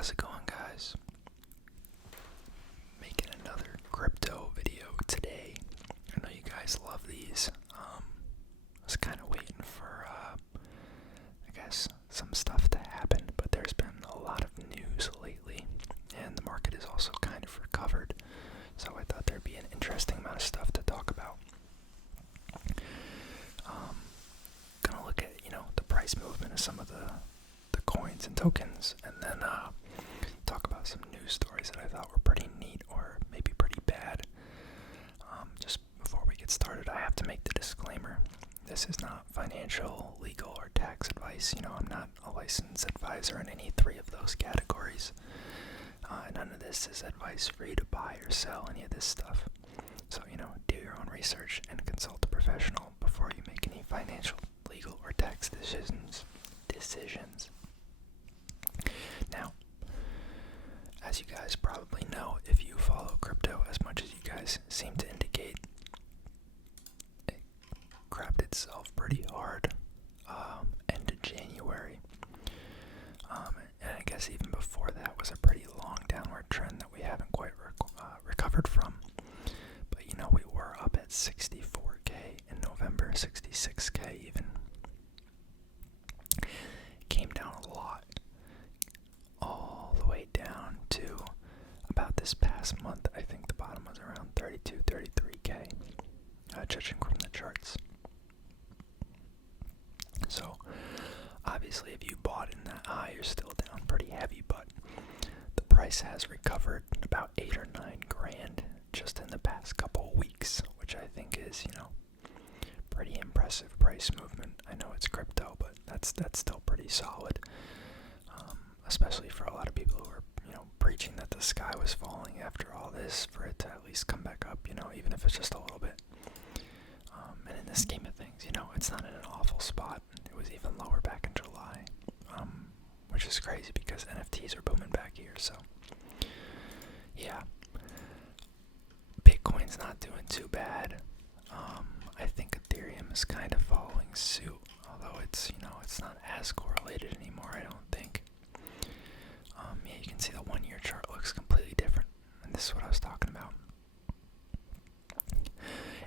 How's it going, guys? Making another crypto video today. I know you guys love these. I was kind of waiting for, some stuff to happen, but there's been a lot of news lately, and the market is also kind of recovered, so I thought there'd be an interesting amount of stuff to talk about. Gonna look at, the price movement of some of the coins and tokens, and then talk about some news stories that I thought were pretty neat or maybe pretty bad. Just before we get started, I have to make the disclaimer. This is not financial, legal, or tax advice. I'm not a licensed advisor in any three of those categories. None of this is advice for you to buy or sell any of this stuff. So, do your own research and consult a professional before you make any financial, legal, or tax decisions. Now, as you guys probably know, if you follow crypto as much as you guys seem to indicate, it crapped itself pretty hard end of January. And I guess even before that was a pretty long downward trend that we haven't quite recovered from. But we were up at 64K in November, 66K even. Came down a lot, all the way down to about this past month. I think the bottom was around 32, 33K, judging from the charts. So, obviously, if you bought in that high, you're still down pretty heavy, but the price has recovered about 8 or 9 grand just in the past couple weeks, which I think is, pretty impressive price movement. I know it's crypto, but that's still pretty solid, especially for a lot of people who are, preaching that the sky was falling after all this, for it to at least come back up, even if it's just a little bit. And in the scheme of things, it's not in an awful spot. It was even lower back in July, which is crazy because NFTs are booming back here, so yeah. Bitcoin's not doing too bad. I think Ethereum is kind of following suit, although it's not as correlated anymore, I don't think. Yeah, you can see the 1 year chart looks completely different, and this is what I was talking about.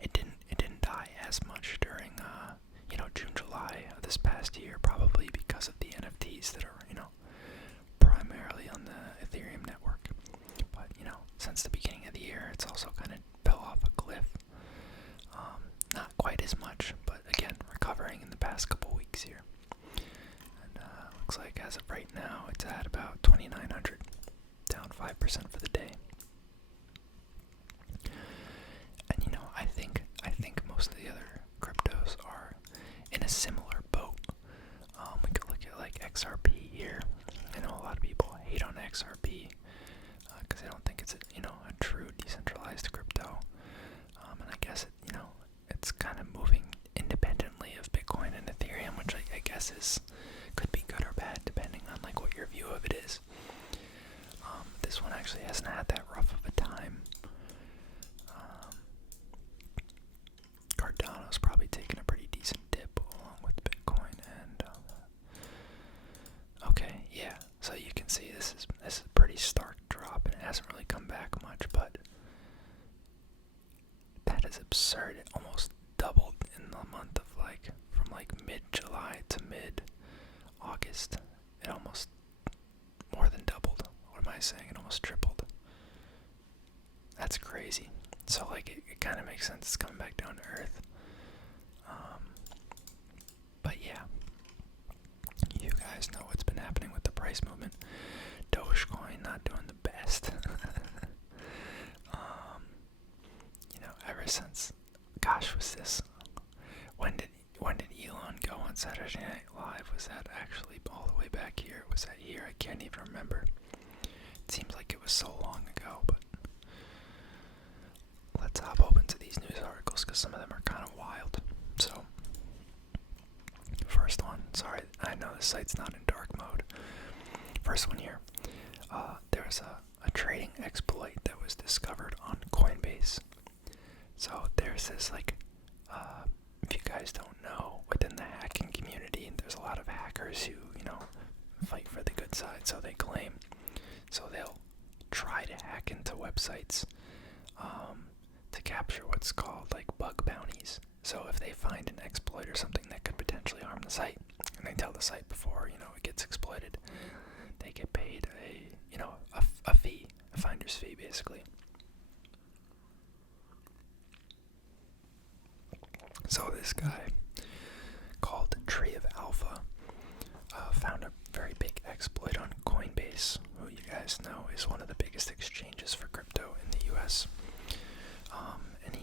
It didn't die as much during June, July of this past year, probably because of the NFTs that are primarily on the Ethereum network. But since the beginning of the year, it's also kind of fell off a cliff. Not quite as much, but again, recovering in the past couple weeks here. And looks like as of right now, it's at about 2,900, down 5% for the day. And I think most of the other cryptos are in a similar boat. We could look at like XRP here. I know a lot of people hate on XRP because they don't think it's a true decentralized crypto. And I guess it's kind of moving independently of Bitcoin and Ethereum, which I guess could be good or bad depending on like what your view of it is. This one actually hasn't had that rough of a time. Cardano's probably taken a pretty decent dip along with Bitcoin, and okay, yeah. So you can see this is a pretty stark drop, and it hasn't really come back much, but that is absurd. It almost doubled in the month of from mid-July to mid-August. It almost more than doubled. What am I saying? It almost tripled. That's crazy. So it kind of makes sense. It's coming back down to earth. But yeah, you guys know what's been happening with the price movement. Dogecoin not doing the best. Ever since, was this? When did Elon go on Saturday Night Live? Was that actually all the way back here? Was that here? I can't even remember. It seems like it was so long ago, but let's hop open to these news articles because some of them are kind of wild. So, first one. Sorry, I know the site's not in dark mode. First one here. There was a trading exploit that was discovered on Coinbase. So there's this if you guys don't know, within the hacking community, there's a lot of hackers who, fight for the good side, so they claim. So they'll try to hack into websites to capture what's called like bug bounties. So if they find an exploit or something that could potentially harm the site, and they tell the site before it gets exploited, they get paid a fee, a finder's fee, basically. So this guy called Tree of Alpha found a very big exploit on Coinbase, who you guys know is one of the biggest exchanges for crypto in the US. And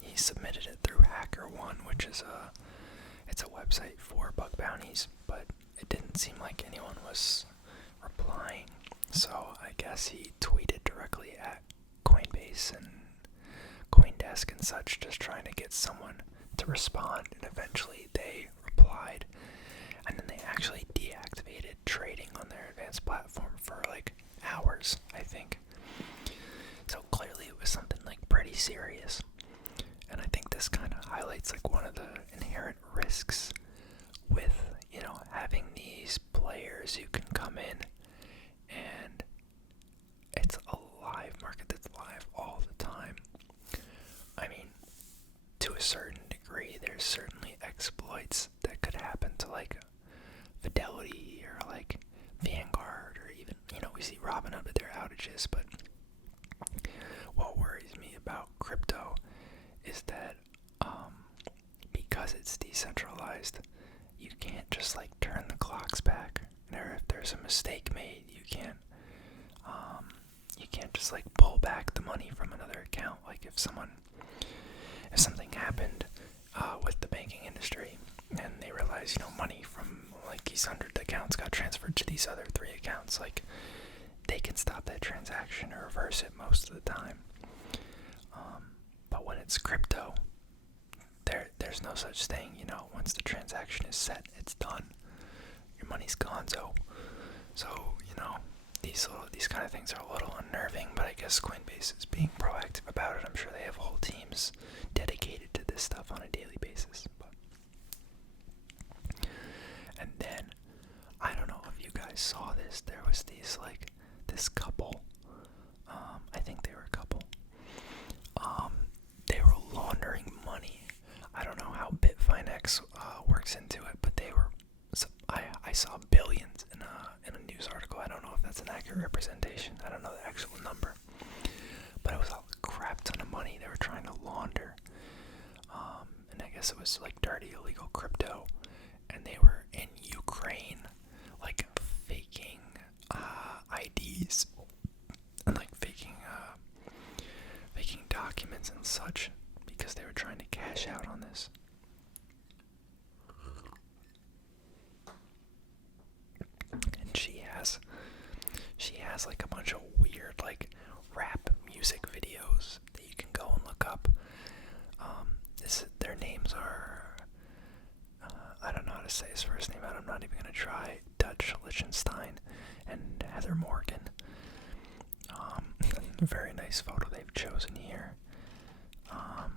he submitted it through HackerOne, which is it's a website for bug bounties, but it didn't seem like anyone was replying. So I guess he tweeted directly at Coinbase and CoinDesk and such, just trying to get someone to respond, and eventually they replied, and then they actually deactivated trading on their advanced platform for like hours, I think. So clearly it was something like pretty serious, and I think this kind of highlights like one of the inherent risks with having these players who can come in, and it's a live market that's live all the time. I mean, to a certain degree, there's certainly exploits that could happen to like Fidelity or like Vanguard, or even, we see Robinhood with their outages. But what worries me about crypto is that because it's decentralized, you can't just like turn the clocks back, or if there's a mistake made, you can't just like pull back the money from another account. Like if something happened with the banking industry and they realize money from like these 100 accounts got transferred to these other 3 accounts, like they can stop that transaction or reverse it most of the time. But when it's crypto, there's no such thing. Once the transaction is set, it's done. Your money's gone. So these kind of things are a little unnerving, but I guess Coinbase is being proactive about it. I'm sure they have whole teams dedicated to this stuff on a daily basis. And then, I don't know if you guys saw this, there was this couple, I think they were a couple, they were laundering money. I don't know how Bitfinex works into it, but I saw billions in a news article. I don't know if that's an accurate representation. I don't know the actual number, but it was a crap ton of money they were trying to launder. And I guess it was like dirty illegal crypto, and they were in Ukraine, like faking IDs and like faking documents and such, because they were trying to cash out on this. And she has like a bunch of weird like rap music videos that you can go and look up. Their names are I don't know how to say his first name, I'm not even gonna try. Dutch Lichtenstein and Heather Morgan. Very nice photo they've chosen here. Her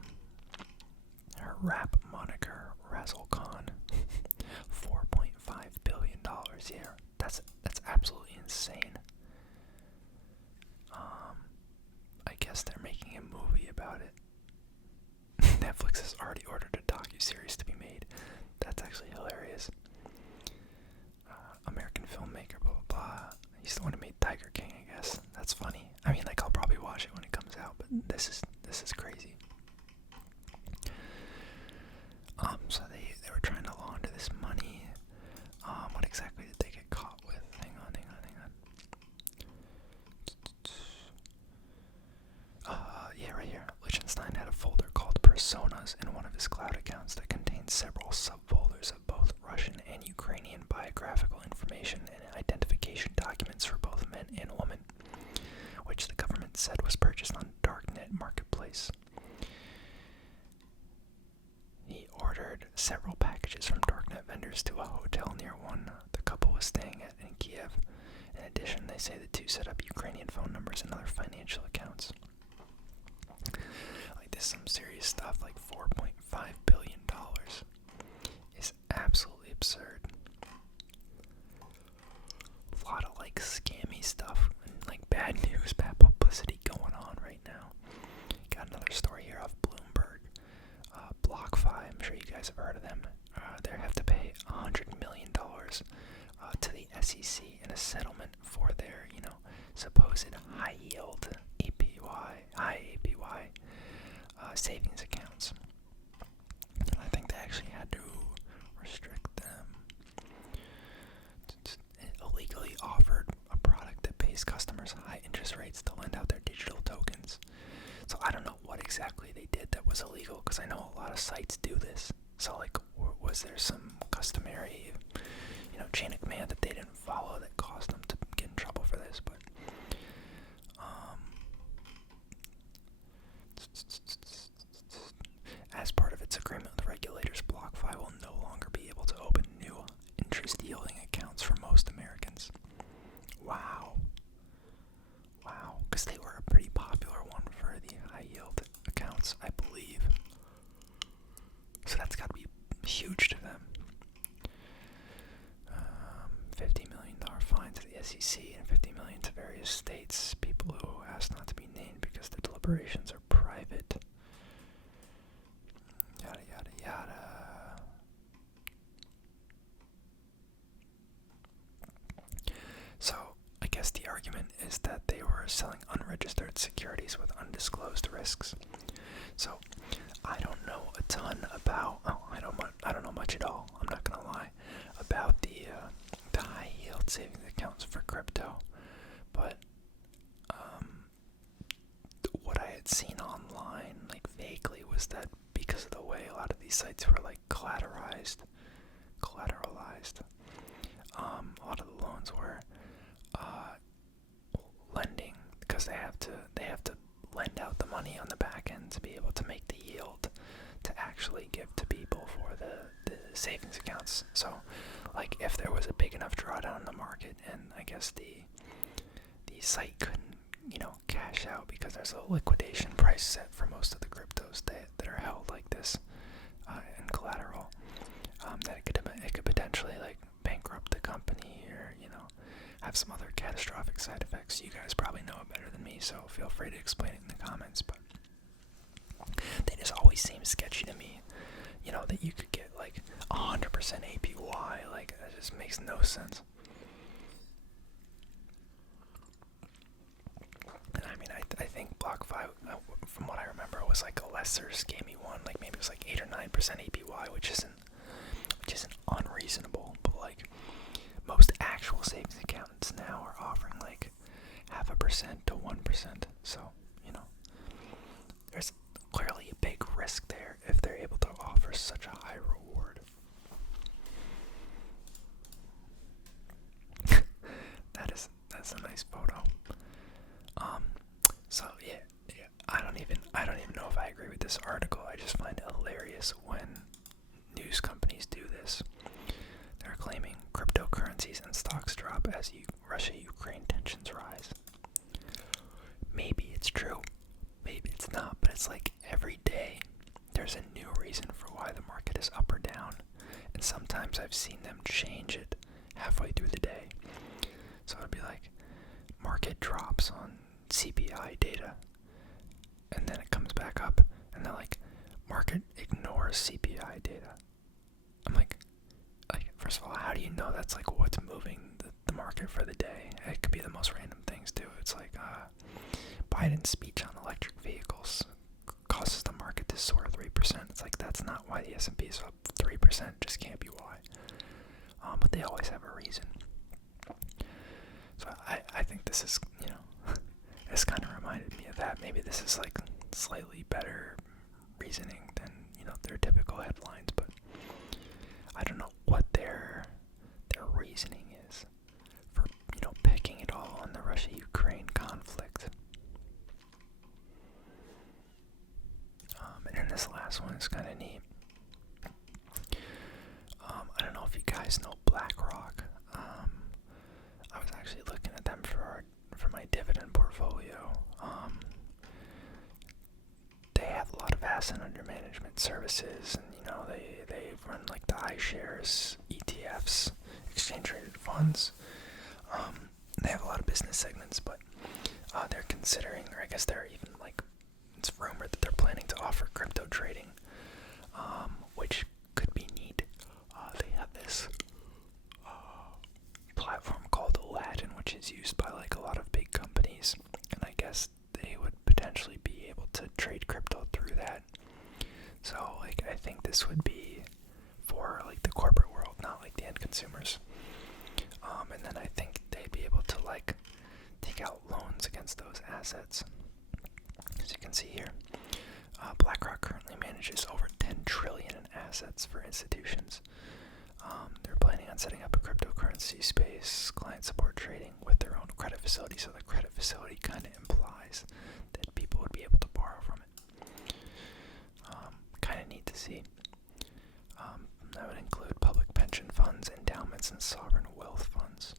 rap moniker, Razzle Khan. $4.5 billion. Yeah, that's absolutely insane. I guess they're making a movie about it. Netflix has already ordered a docuseries to be made. That's actually hilarious. American filmmaker, blah blah blah. He's the one who made Tiger King, I guess. That's funny. I mean, like, I'll probably watch it when it comes out, but this is crazy. So they were trying to launder this money. What exactly did they get caught with? Hang on. Yeah, right here. Lichtenstein had a folder called Personas in one of his cloud accounts that contained several subfolders of both Russian and Ukrainian biographical information and identification documents for both men and women, which the government said was purchased on Darknet Marketplace. He ordered several packages from Darknet vendors to a hotel near one the couple was staying at in Kiev. In addition, they say the two set up Ukrainian phone numbers and other financial accounts. Like, this is some serious stuff. Like, $4.5 billion is absolutely absurd. A lot of like scammy stuff guys have heard of them. They have to pay $100 million to the SEC in a settlement for their, supposed high yield high APY savings accounts. I think they actually had to restrict them. It illegally offered a product that pays customers high interest rates to lend out their digital tokens. So I don't know what exactly they did that was illegal, because I know a lot of sites do this. So like, was there some customary, chain of command that they didn't follow that caused them to get in trouble for this? But as part of its agreement with regulators, BlockFi will no longer be able to open new interest-yielding accounts for most Americans. Wow, because they were a pretty popular one for the high-yield accounts, I believe. So that's got to be huge to them. $50 million fine to the SEC and $50 million to various states, people who asked not to be named because the deliberations are private. Yada, yada, yada. So, I guess the argument is that they were selling unregistered securities with undisclosed risks. So, I don't know a ton about, I don't know much at all, I'm not gonna lie, about the high yield savings accounts for crypto, but what I had seen online, like vaguely, was that because of the way a lot of these sites were like collateralized, a lot of the loans were lending, because they have to lend out the money on the back end to be able to make the yield to actually give to people for the savings accounts. So like, if there was a big enough drawdown in the market and I guess the site couldn't, cash out, because there's a liquidation price set for most of the cryptos that are held like this in collateral, that it could potentially like bankrupt the company, or have some other catastrophic side effects. You guys probably know it better than me, so feel free to explain it in the comments. But they just always seem sketchy to me, that you could get like 100% APY. Like, that just makes no sense. And I mean, I think BlockFi, from what I remember, was like a lesser scammy one. Like, maybe it was like 8 or 9% APY, which isn't unreasonable. But like, most actual savings accounts now are offering like 0.5% to 1%. So, there's clearly a big risk there if they're able to offer such a high reward. That's a nice photo. So yeah, I don't even know if I agree with this article. I just find it hilarious when news companies do this. They're claiming cryptocurrencies and stocks drop as Russia-Ukraine tensions rise. Maybe it's true, maybe it's not, but it's like every day there's a new reason for why the market is up or down, and sometimes I've seen them change it halfway through the day. So it'd be like, market drops on CPI data, and then it comes back up, and they're like, market ignores CPI data. I'm like, first of all, how do you know that's like what's moving the market for the day? It could be the most random things too. It's like Biden's speech on electric vehicles causes the market to soar 3%. It's like, that's not why the S&P is up 3%. Just can't be why. But they always have a reason. So I think this is, this kind of reminded me of that. Maybe this is like slightly better reasoning than, their typical headlines, but I don't know what their reasoning is for, picking it all on the Russia-Ukraine conflict. And then this last one is kind of neat. I don't know if you guys know BlackRock. I was actually looking at them for my dividend portfolio. They have a lot of asset under management services, and they run like the iShares, ETFs, exchange traded funds. They have a lot of business segments, but they're considering, or I guess they're even like, it's rumored that they're planning to offer crypto trading, which could this platform called Aladdin, which is used by like a lot of big companies, and I guess they would potentially be able to trade crypto through that. So like I think this would be for like the corporate world, not like the end consumers. And then I think they'd be able to like take out loans against those assets. As you can see here, BlackRock currently manages over 10 trillion in assets for institutions. They're planning on setting up a cryptocurrency space, client support trading with their own credit facility. So the credit facility kind of implies that people would be able to borrow from it. Kind of neat to see. That would include public pension funds, endowments, and sovereign wealth funds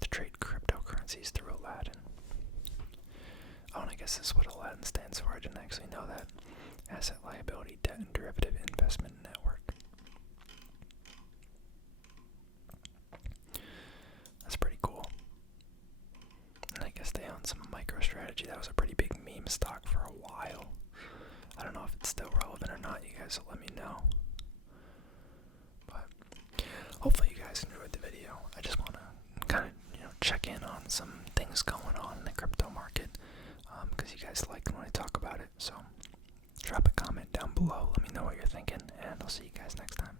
to trade cryptocurrencies through Aladdin. Oh, and I guess this is what Aladdin stands for. I didn't actually know that. Asset Liability Debt and Derivative Investment Network. That's pretty cool. And I guess they own some MicroStrategy. That was a pretty big meme stock for a while. I don't know if it's still relevant or not. You guys will let me know. But hopefully you guys enjoyed the video. I just want to kind of check in on some things going on in the crypto market, because you guys like when I talk about it. So drop a comment down below. Let me know what you're thinking, and I'll see you guys next time.